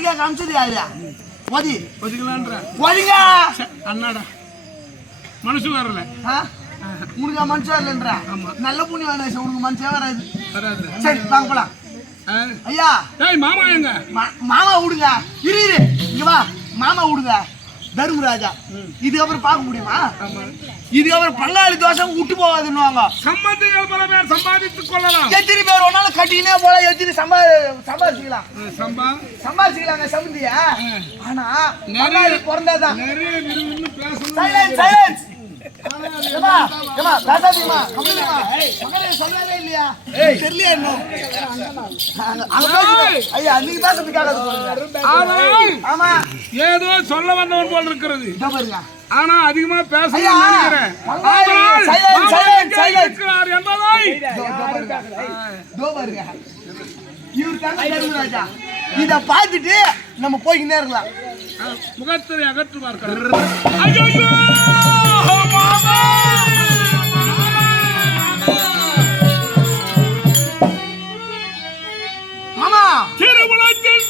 கேட்க அமிச்சது யாரு ஒதி ஒதுக்கலான்ற ஒதிங்க அண்ணாடா மனசு வரல உனக்கு மனுஷன் இல்லைன்றா நல்ல புண்ணியம் வேணும் உனக்கு மனுஷன் வராது சரி வாங்க போலாம் ஐயா மாமா எங்க மாமா விடுங்க இரு இங்க வா மாமா விடுங்க தர்மராஜா இதுக்கப்புறம் பார்க்க முடியுமா இதுக்கப்புறம் பங்காளி தோஷம் விட்டு போகாதுன்னுவாங்க சம்பந்திகள் பல பேர் சம்பாதித்துக் கொள்ளலாம் எத்தனை பேர் ஒன்னாலும் கட்டினே போல எத்தனை சம்பாதிச்சுக்கலாம் சம்பாதிச்சுக்கலாங்க சம்பந்திய ஆனா பங்காளி பிறந்தாதான் ஏதோ சொல்ல வந்தவன் போல் இருக்கிறது ஆனா அதிகமா பேச நினைக்கிறேன் இத பாத்துட்டு நம்ம போய்கிட்டே இருக்கலாம் முகத்தை அகற்றுவார்கள் மாமா திருமணத்தில்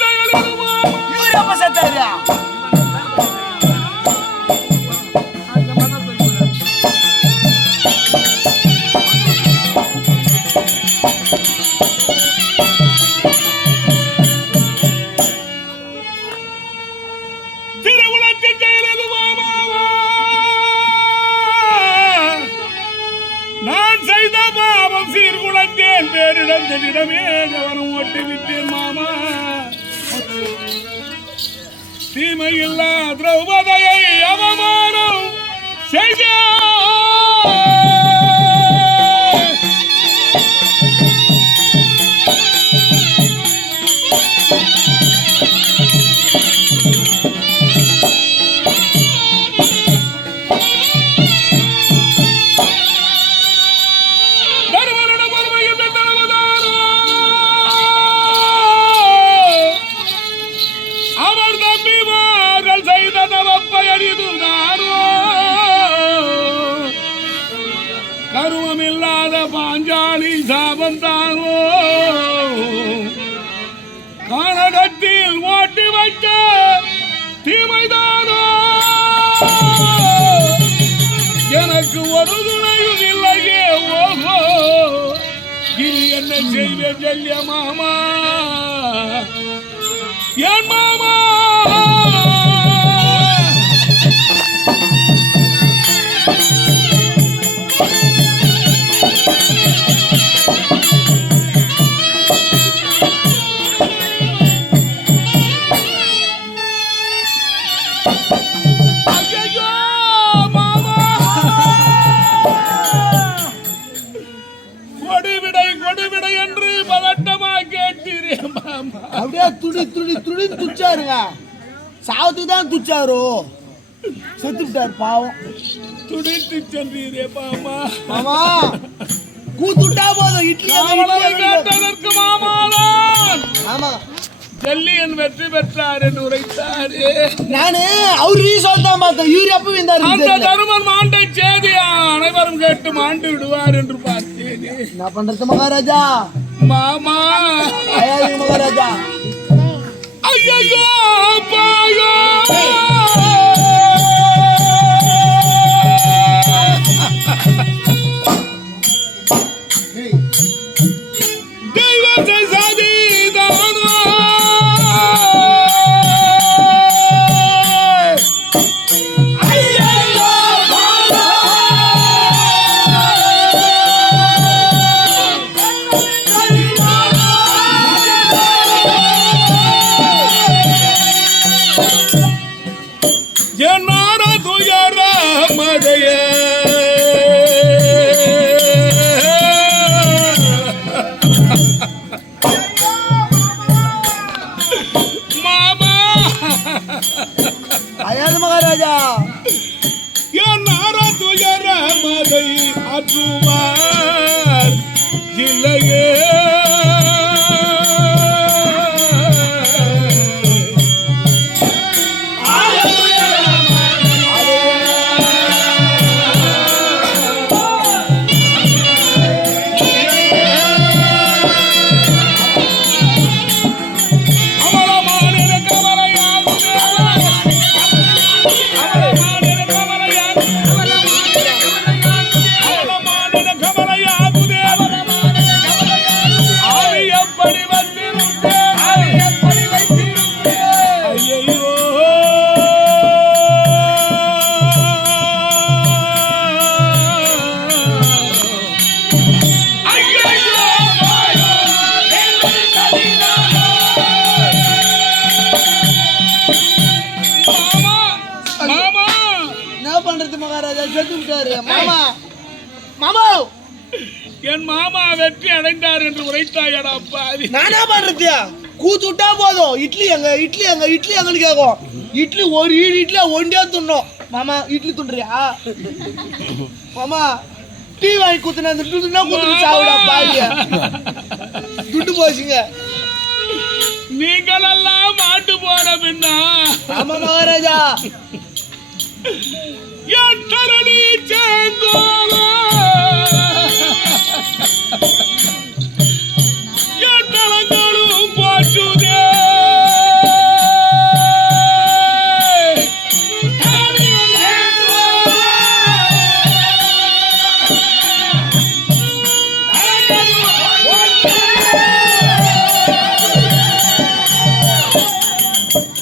நான் செய்த பாவம் சீர்குலைத்தேன் பேரிடமே கவனம் ஓட்டி விட்டேன் மாமா தீமையில்லா திரௌபதியை அவமானம் செய்த கருவமில்லாத பாஞ்சாலி சாபந்தானோ கானகத்தில் ஓட்டி வைக்க தீமைதானோ எனக்கு ஒரு துணையும் இல்லையே ஓஹோ இனி என்ன செய்வேன் ஜெல்லிய மாமா என் மாமா அப்படியே துடி துடி துடி துச்சாருங்க சாவத்துக்கு தான் துச்சாரு செத்துட்டாரு பாவம் துடித்து சென்றீரே மாமா மாமா கூத்துட்டா போதும் இட்லி கேட்டதற்கு மாமாதான் ஆமா ஜல்லியன் வெற்றி பெற்றார் என்று உரைத்தாரு நானு அவரு சொல்லிதான் பார்த்தேன் இவரு எப்ப வந்தாரு அந்த தருமன் மாண்டை செய்தியா அனைவரும் கேட்டு மாண்டு விடுவார் என்று பார்த்தேன் என்ன பண்றது மகாராஜா மாமா மகாராஜா ஐயோ பாயோ தெய்வத்தை சாதிதானோ என்னார துயர மதைய மாமா அயாது மகாராஜா என்னார துயர மதை அற்றுவார் இல்லையே மகாராஜா செத்து விட்டாரு. மாமா மாமா என் மாமா வெற்றி அடைந்தார் என்று உரைத்தாயடா பாவி. நானா பண்றது? கூத்து விட்டா போதும். இட்லி எங்கன்னு கேட்கும். இட்லி ஒரு இட்லியா ஒண்டியா துண்ணோம். மாமா இட்லி துண்டுறியா? மாமா டீ வாங்கி குத்துனா அந்த துண்டுனா குத்துட்டு சாவுடா பாவிய. துண்டு போச்சுங்க. நீங்கள் எல்லாம் மாட்டு போற பின்னா. ஆமா மகாராஜா. எட்டரணி செங்கோலோ எட்டளங்களும் போச்சுதே.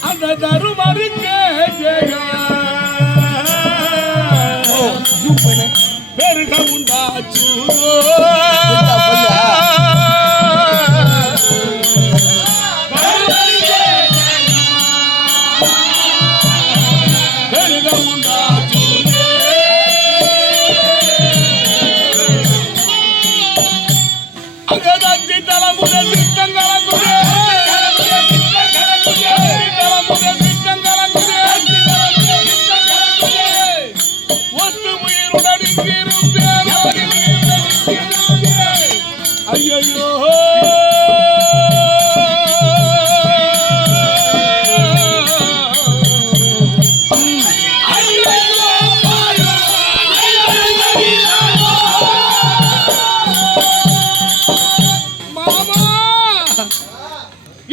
அந்த தருமருக்கு பெருக உண்டாச்சு. பெருக உண்டாச்சு. அங்கே தந்தி தலைமுறை திட்டம் கலங்குதே. ஒத்து உயிருடன் ஐயோ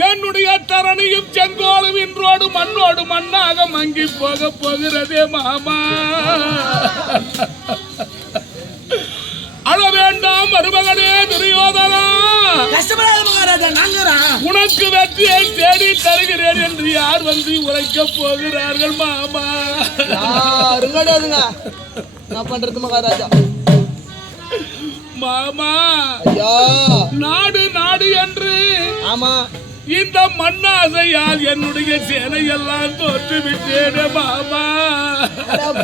என்னுடைய தரணியும் செங்கோலும் இன்றோடு மண்ணோடு மண்ணாக மங்கி போக போகிறதே மாமா. அழ வேண்டாம் மருமகனே துரியோதனா. கஷ்டப்படாத மகாராஜா. நாங்கறா உனக்கு வெற்றியை தேடி தருகிறேன் என்று யார் வந்து உரைக்க போகிறார்கள் மாமா? யாரும் கிடையாதுங்க. நான் பண்றது மகாராஜா. மாமா ஐயா நாடு நாடு என்று ஆமா இந்த மண்ணாசையால் என்னுடைய சேனையெல்லாம் தோற்று விட்டேனே மாமா.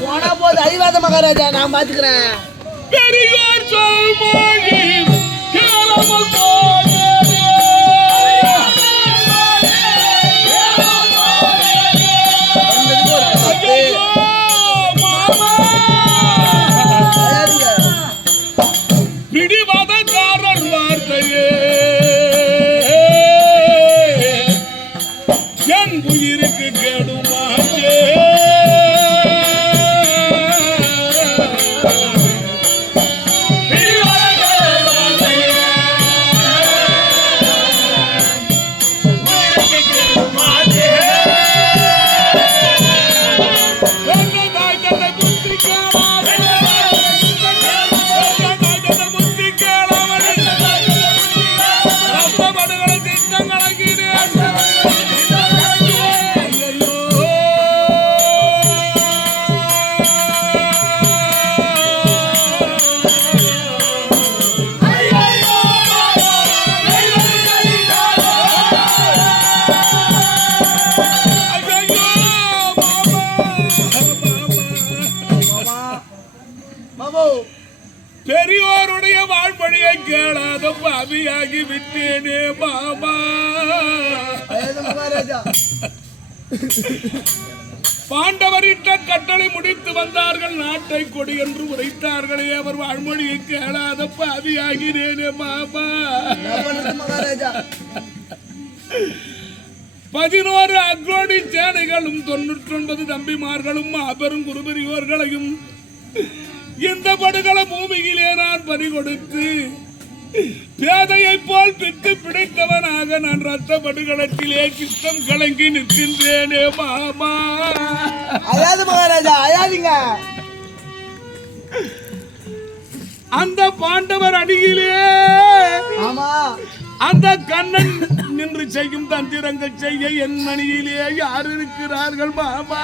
போனா போது அறிவாத மகாராஜா. நான் பாத்துக்கிறேன். பெரியோர் சொல் மொழி கேளாமல் போனேனே. ஐயோ மாமா. பிடிவாதக்காரர் வார்த்தையே என் உயிருக்கு கெடுமாச்சே. பெரியோருடைய வாழ்மொழியை கேளாத பாவியாகி விட்டேனே மாமா. பாண்டவரிட்ட கட்டளை முடித்து வந்தார்கள். நாட்டை கொடி என்று உரைத்தார்களே, அவர் வாழ்மொழியை கேளாத பாவியாகிறேனே மாமா. 11 அக்ரோடி சேனைகளும் 99 தம்பிமார்களும் மாபெரும் குருபெரியோர்களையும் இந்த படுகள பூமியிலே நான் பறி கொடுத்து பேதையை போல் பித்து பிடித்தவனாக நான் ரத்த படுகளத்திலே சித்தம் கலங்கி நிற்கின்றேனே மாமா. அயாது மகாராஜா அயாதீங்க. அந்த பாண்டவர் அடியிலே ஆமா அந்த கண்ணன் நின்று செய்யும் தந்திரங்கள் செய்ய என் மணியிலே யார் இருக்கிறார்கள் மாமா?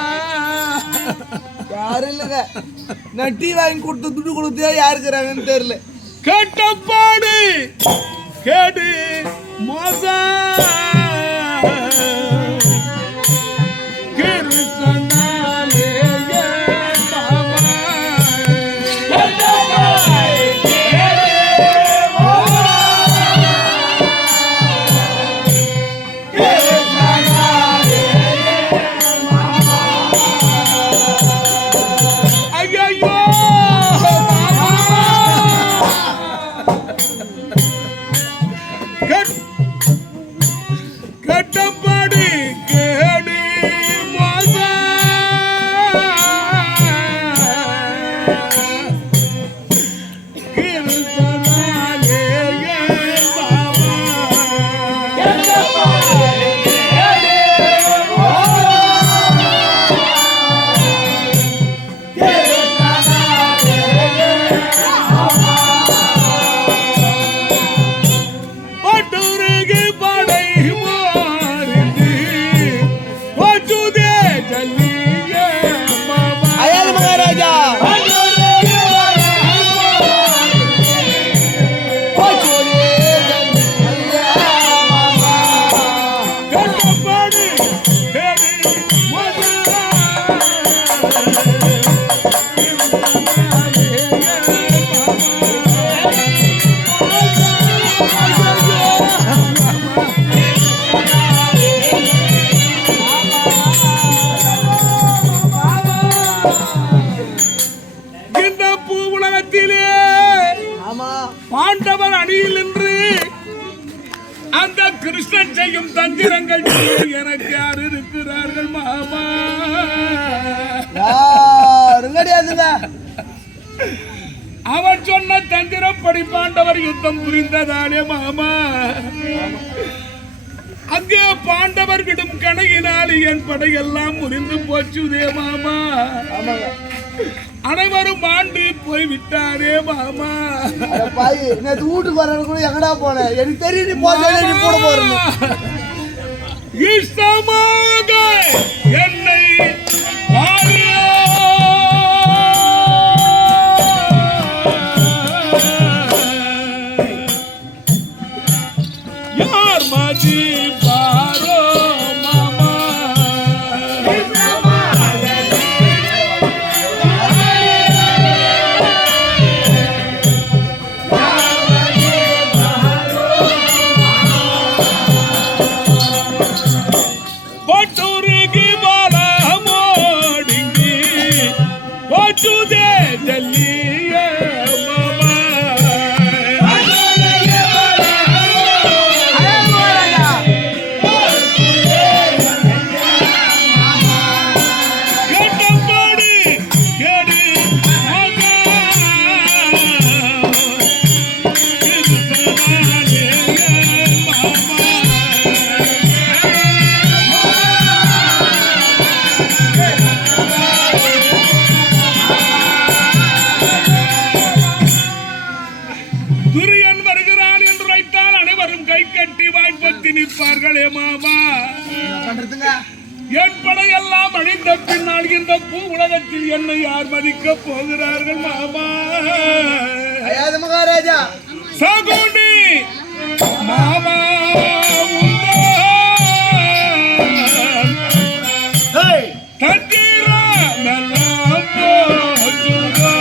யாரும் இல்லைங்க. நட்டி வாங்கி கொடுத்து துட்டு கொடுத்தே யாரு இருக்கிறாங்கன்னு தெரியல. கட்டப்பாடு கேடு மோசா கிருஷ்ணனாலே மாமா பாண்டவர் அணியில் நின்று அந்த கிருஷ்ணன் செய்யும் தந்திரங்கள் எனக்கு யார் இருக்கிறார்கள் மாமா? அவன் சொன்ன தந்திரப்படி பாண்டவர் யுத்தம் புரிந்ததாலே மாமா, அங்கே பாண்டவர் விடும் கணையினால் என் படையெல்லாம் முறிந்து போச்சுதே மாமா. அனைவரும் ஆண்டு போய் விட்டாரே மாமா. வீட்டுக்கு வர கூட எங்கடா போன? எனக்கு தெரியும் நீ போட போறேன். இஷ்டமாக என்னை யார் மாஜி பாரோ மாமா. என் படையெல்லாம் அழிந்த பின்னால் இந்த பூ உலகத்தில் என்னை யார் மதிக்க போகிறார்கள் மாமா? மகாராஜா சகுனி மாமா தந்திரா மெல்லாம் போச்சுதா.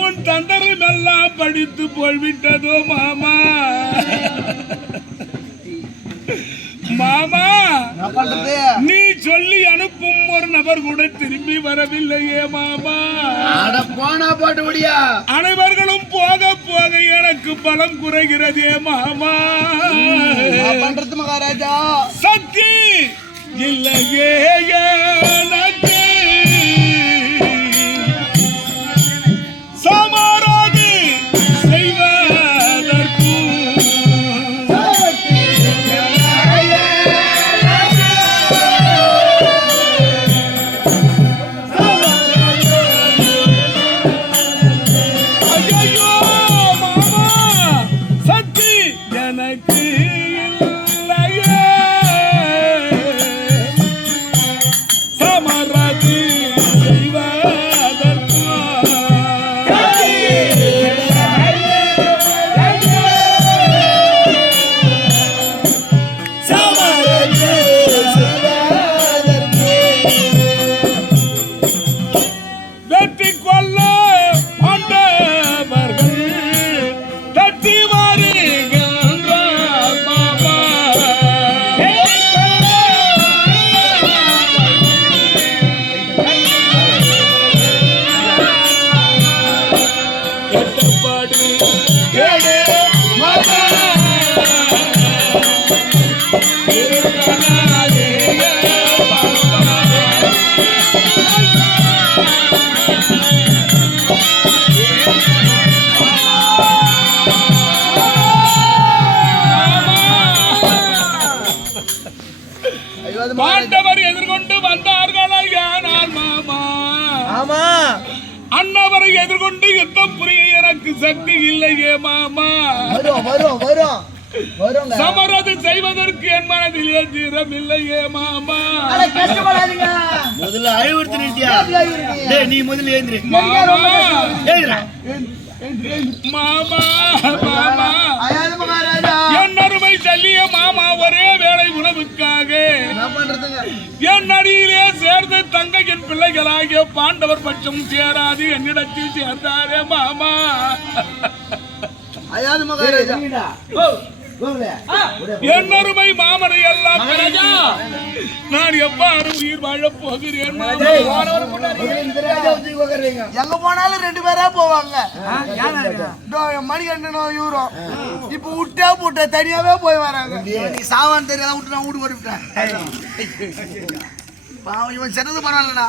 உன் தந்தரம் எல்லாம் படித்து போய்விட்டதோ மாமா. மாமா, நீ சொல்லி அனுப்பும் ஒரு நபர் கூட திரும்பி வரவில்லையே மாமா. போனா போட்டு முடியா. அனைவர்களும் போக போக எனக்கு பலம் குறைகிறதே மாமா. பண்றது மகாராஜா சக்தி இல்லையே எனக்கு சமாராதி செய்வதற்கு. ஐயோ மாமா, சக்தி எனக்கு இல்லையே. எதிர்கொண்டு வந்தார்களா யானால் மாமா ஆமா அண்ணவரை எதிர்கொண்டு யுத்தம் புரிய எனக்கு சக்தி இல்லையே மாமா. வரும் வரும் வரும் வரும் சமரது செய்வதற்கு என் மனதிலே தீரம் இல்லையே மாமா. கஷ்டப்படாதீங்க முதல்ல அறிவுறுத்தி நிறுத்தியா நீ முதல்ல ஏந்திரி மாமா மாமா என் அருமை சொல்லிய மாமா ஒரே வேளை உணவுக்காக என் அடியிலே சேர்ந்து தங்கையின் பிள்ளைகளாகிய பாண்டவர் பட்சம் சேராது என்னிடத்தில் சேர்ந்தாரே மாமா. என் அருமை மாமனை எல்லாம் நான் எவ்வாறு உயிர் வாழப் போகிறேன். எங்க போனாலும் 2 பேரா போவாங்க. மணிகண்டனும் இவரும் இப்ப விட்டா போட்ட தனியாவே போய் வராங்க. நீ சாவான்னு தெரியாத விட்டு நான் வீடு ஓடிவிட்டேன். இவன் சென்னது பரவாயில்லடா.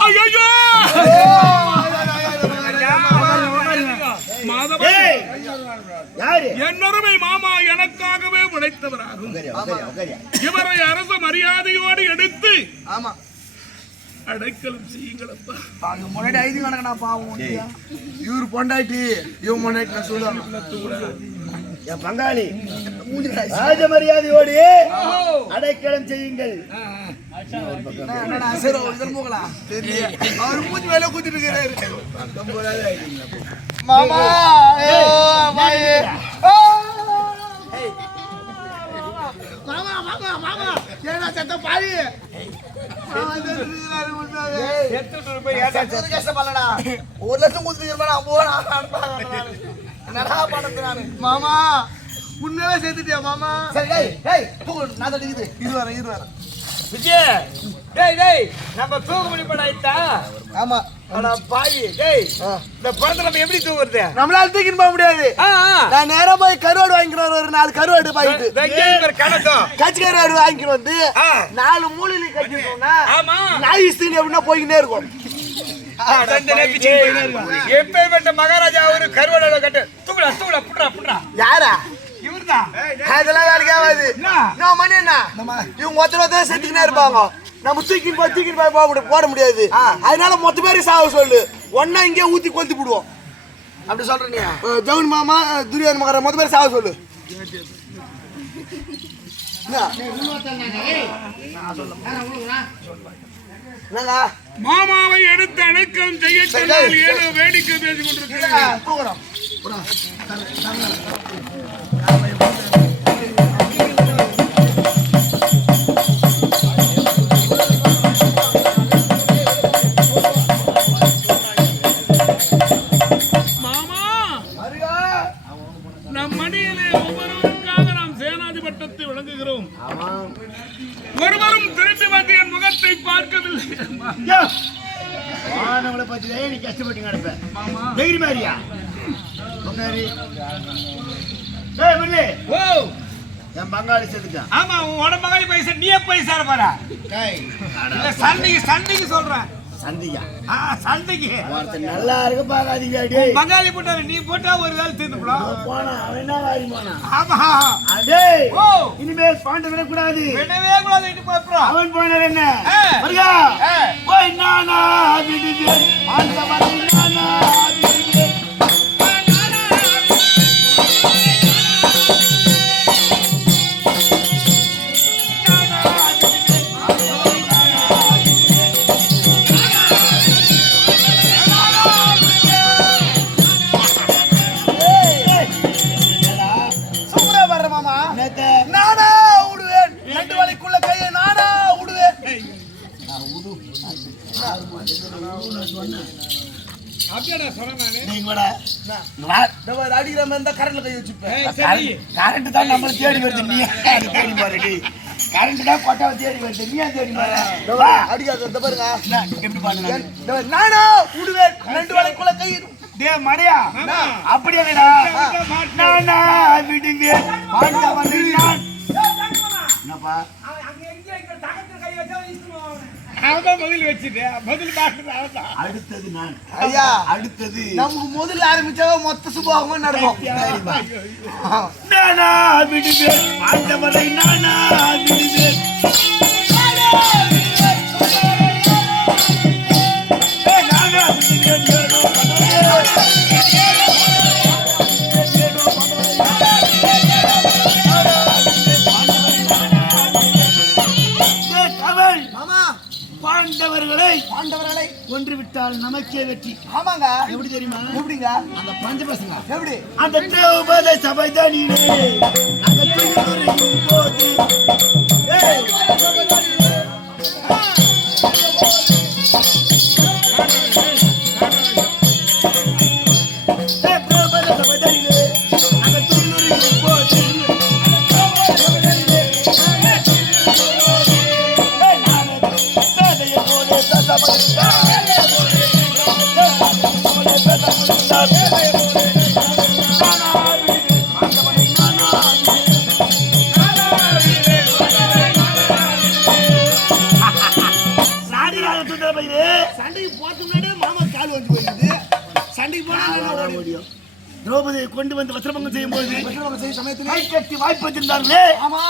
என்னருமை மாமா எனக்காகவே உழைத்தவராகும். இவரை அரச மரியாதையோடு எடுத்து ஆமா அடைக்கலம் செய்யுங்களப்பா. முன்னாடி 5 கணக்கா பாவம். இவரு பொண்டாட்டி இவன் பொண்டாட்டி நான் சொல்லுவாங்க என் பங்காளி ராஜ மரியாதையோடு அடைக்கலம் செய்யுங்கள். அவர் மூஞ்சி வேலை கூத்திட்டு இருக்கிறாரு. மாமா மாமா மாமா மாமா ஏன்னா சத்த பாரு கஷ்டப்படலடா 1 லட்சம் கூத்திட்டு மாமா உண்மையாவே சேர்த்துட்டியா மாமா? சரி நான் தடிக்குது இது வரேன் விஜய் டேய் டேய் நம்ம தூக்க முடியப்படாயிட்டா. ஆமா அட பாவி டேய் இந்த பணத்தை நம்ம எப்படி தூக்குறது? நம்மளால தூக்கிட்டு போக முடியாது. நான் நேரா போய் கருவாடு வாங்கிக்கிறேன். ஒரு 4 கருவாடு பாக்கிட்டு கச்சி கருவாடு வாங்கிட்டு வந்து 4 மூலையில கட்டிட்டோம்னா நாய் ஸ்தீனி அப்படின்னா போய்கிட்டே இருக்கும். எப்பேற்பட்ட மகாராஜா ஒரு கருவாடோட கட்டு தூக்குடா தூக்குடா புட்றா புட்றா. யாரா இவர்தான். அதெல்லாம் வேலைக்கு ஆகாது. நான் மணி என்ன இவங்க ஒருத்தர் செத்துக்கிட்டே இருப்பாங்க. நம்ம தூக்கிட்டு போய் போட முடியாது. அதனால மொத்த பேரும் சாவ சொல்லு. ஒன்னா இங்கே ஊத்தி கொளுத்தி போடுவோம். அப்படி சொல்றீங்க ஜவுன் மாமா துரியோதன மகர மொத்த பேரும் சாவ சொல்லு. மாமாவை எடுத்து அடைக்கலம் செய்ய சொன்னால் ஏதோ வேடிக்கை பேசிக் கொண்டிருக்கிறேன். நம் மடியிலே ஒவ்வொருவருக்காக நாம் சேனாதி பட்டத்தை வழங்குகிறோம். ஒருவரும் திரும்பி வந்து என் முகத்தை பார்க்கவில்லை. மாணவங்களை பத்தி நீ கஷ்டப்பட்டு கிடப்ப தைரிய மாதிரியா என் பங்காளி செத்துக்கான். ஆமா உன் உடம்பங்காளி பைசா நீயே போய் சேர போற. சண்டைக்கு சொல்றேன். சந்தியா சண்டைக்கு ஒருத்தர் நல்லா இருக்கு பாக்காதீங்க. பங்காளி போட்டாரு நீ போட்டா ஒரு வேலை தீர்ந்து போனா அவன் என்ன வாரி போனா. ஆமா அதே இனிமேல் பாண்டு விடக்கூடாது. விடவே கூடாது. அவன் போனார் என்ன வருகா போய் நானா நானா விடுவேன். 2 வலைக்குள்ள கையை நானா விடுவேன். அடிக்கிற மாதிரி கரண்ட்ல கை வச்சுப்பேன். கரண்ட் தான் நம்மள தேடி வருது. நீ தேடி பாருடி. கரண்ட் தான் கொட்டாவை தேடி வருது. நீ தேடி பாரு. அடிக்காத பாருங்க எப்படி பாருங்க. நானா விடுவேன். 2 வலைக்குள்ள கை டே மடையா அப்படி என்னடா நானா விடுவேன். பாண்டா வந்து நான் என்னப்பா அடுத்தது நான் ஐயா அடுத்தது நமக்கு முதல்ல ஆரம்பிச்சா மொத்த சுபாவமும் நடக்கும். நானா விடுவேன். பாண்டவரை நானா விடுவேன். பாண்டவர்களை ஒன்று விட்டால் நமக்கே வெற்றி. ஆமாங்க. எப்படி தெரியுமா? எப்படிங்க? அந்த பஞ்ச பசங்க எப்படி? அந்த திரௌபதி சபைதனிலே நாங்கள் துயிலுறையும் போது சண்டைக்கு போறதுக்கு முன்னாடியே மாமா கால் வந்து போயிடுது. சண்டைக்கு போனா முடியும். திரௌபதியை கொண்டு வந்து வஸ்திரபங்கம் செய்யும் போது சமயத்துல கை கட்டி வாய்ப்பு வச்சிருந்தாங்களே, ஆமா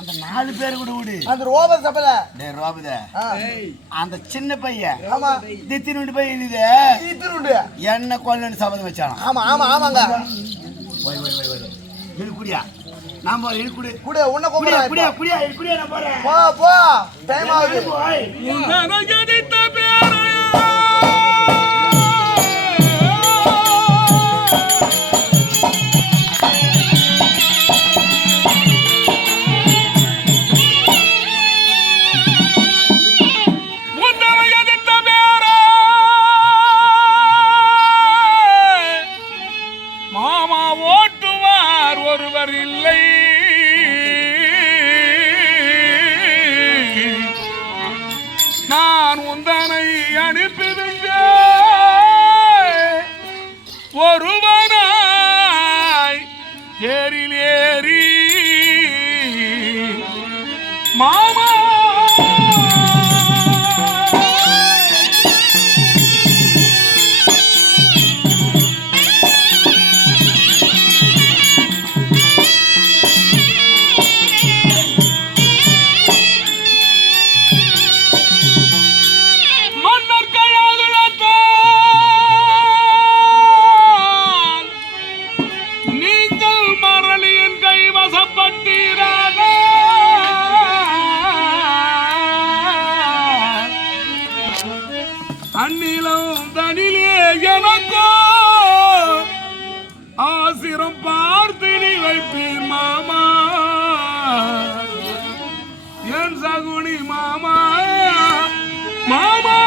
அந்த 4 பேர் கூட விடு. அந்த ரோப சபையில டேய் ரோபதே, அந்த சின்ன பையன் ஆமா தித்தினுண்டு போய் எழுது தீத்துருண்டு என்ன கொல்லன்னு சபதம் வச்சானா. ஆமா ஆமா ஆமாங்க. இழுக்குடியா நான் போறேன். இழுக்குடி கூட உன்ன கூப்பிடுறா. குடியா குடியா இழுக்குடியா நான் போறேன். போ போ டைம் ஆகுது. போய் உன்னதகதித்த பேரையா மாமா ஓட்டுவார் ஒருவர் இல்லை. நான் உந்தனை அனுப்பிவிட்ட ஒருவனாய் தேரில் ஏறி மாமா அந்நிலம் தனிலே எனக்கோ ஆசிரம் பார்த்து நீ வைப்பீர் மாமா, என் சகுனி மாமா மாமா.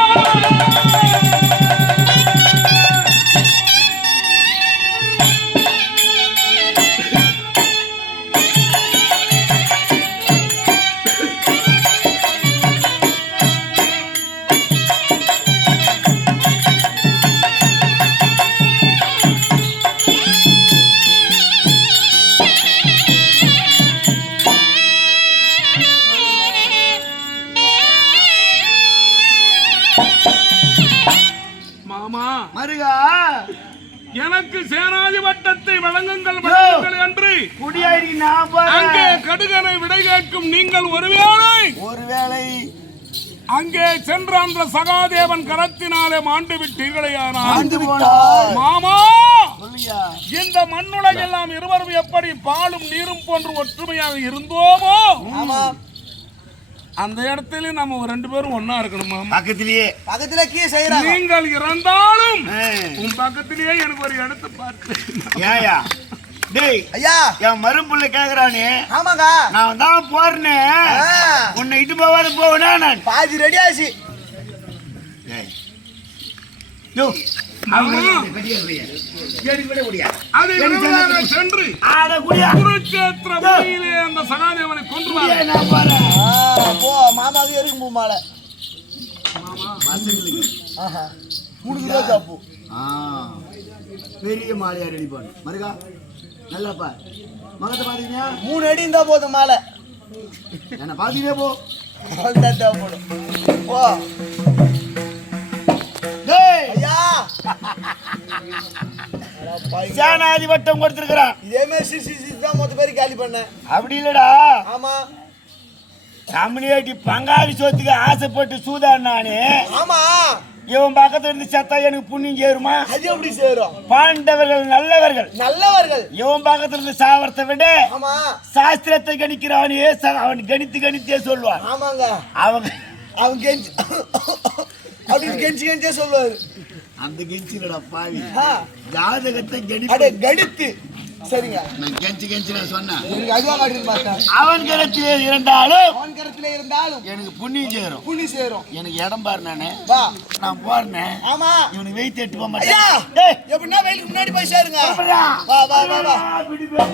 மாமா மருகா, எனக்கு சேனாதி வட்டத்தை வழங்குங்கள் வழங்குங்கள் என்று குடியாடி நான் அங்கே போறேன். கடுகனை விடை கேட்கும் நீங்கள் ஒருவேளை அங்கே சென்ற அந்த சகாதேவன் கரத்தினாலே மாண்டு விட்டீர்களேயானால் ஆண்டு போனார். மாமா, சொல்லுயா. இந்த மண்ணுலகெல்லாம் இருவரும் எப்படி பாலும் நீரும் போன்று ஒற்றுமையாக இருந்தோமோ ஆமா அந்த இடத்துல நம்ம 2 பேரும் ஒன்னா இருக்கணும் மாமா. பக்கத்திலே கீ செய்யறாங்க. நீங்கள் இறந்தாலும் உன் பக்கத்திலேயே எனக்கு ஒரு இடத்தை பார்த்து. ஏயா டேய் ஐயா என் மரும்புள்ள கேக்குறானே. ஆமாங்க. நான் தான் போறேனே, உன்னை இட்டு போவாரு போவனா நான் பாதி ரெடி ஆச்சு. டேய் யோ சென்று குருட்சேத்திர பூமியிலே அந்த சகாதேவனை கொன்றுவார். போ மாமாவுக்கு எருக்கு பூமால முடிஞ்சா தப்பு. பெரிய மாலையா ரெடி பண்ணு மருகா. நல்லாப்பா மகத்தை பாத்தீங்கன்னா 3 அடி இருந்தா போதும் மாலை. என்ன பாத்தீங்கன்னா போ போடும். போ ஐயா சேனாதி வட்டம் கொடுத்திருக்கிறான். இதே மாதிரி சிசி தான் மொத்த பேர் காலி பண்ணேன். அப்படி இல்லடா, ஆமா கம்யூனிட்டி பங்காளி சொத்துக்கு ஆசைப்பட்டு சூதாடினானே. ஆமா இவன் பக்கத்துல இருந்து செத்தா எனக்கு புண்ணியம் சேருமா? அது எப்படி சேரும்? பாண்டவர்கள் நல்லவர்கள். இவன் பக்கத்துல இருந்து சாவரத்தை விட ஆமா சாஸ்திரத்தை கணிக்கிறவனே அவன் கணித்து கணித்தே சொல்லுவான். ஆமாங்க அவங்க அவன் கெஞ்சி அப்படின்னு கெஞ்சே சொல்லுவாரு. அந்த கெஞ்சிலடா பாவி ஆ, ஜாதகத்தை அடே கடித்து. சரிங்க, நான் கெஞ்சி சொன்னேன். எனக்கு அதுவா காட்டின்னு பார்த்தேன். அவன் கரத்திலே இருந்தாலும் அவன் கரத்திலே இருந்தாலும் எனக்கு புண்ணியம் சேரும். புள்ளி சேரும். எனக்கு இடம் பாரு நானு வா. நான் போறேன். ஆமா, இவனுக்கு வெயிட் எட்டு போக ஐயா மாட்டேன். எப்படின்னா வெயிலுக்கு முன்னாடி போய் சேருங்க. வா வா வா வா வா. விடுவேன்.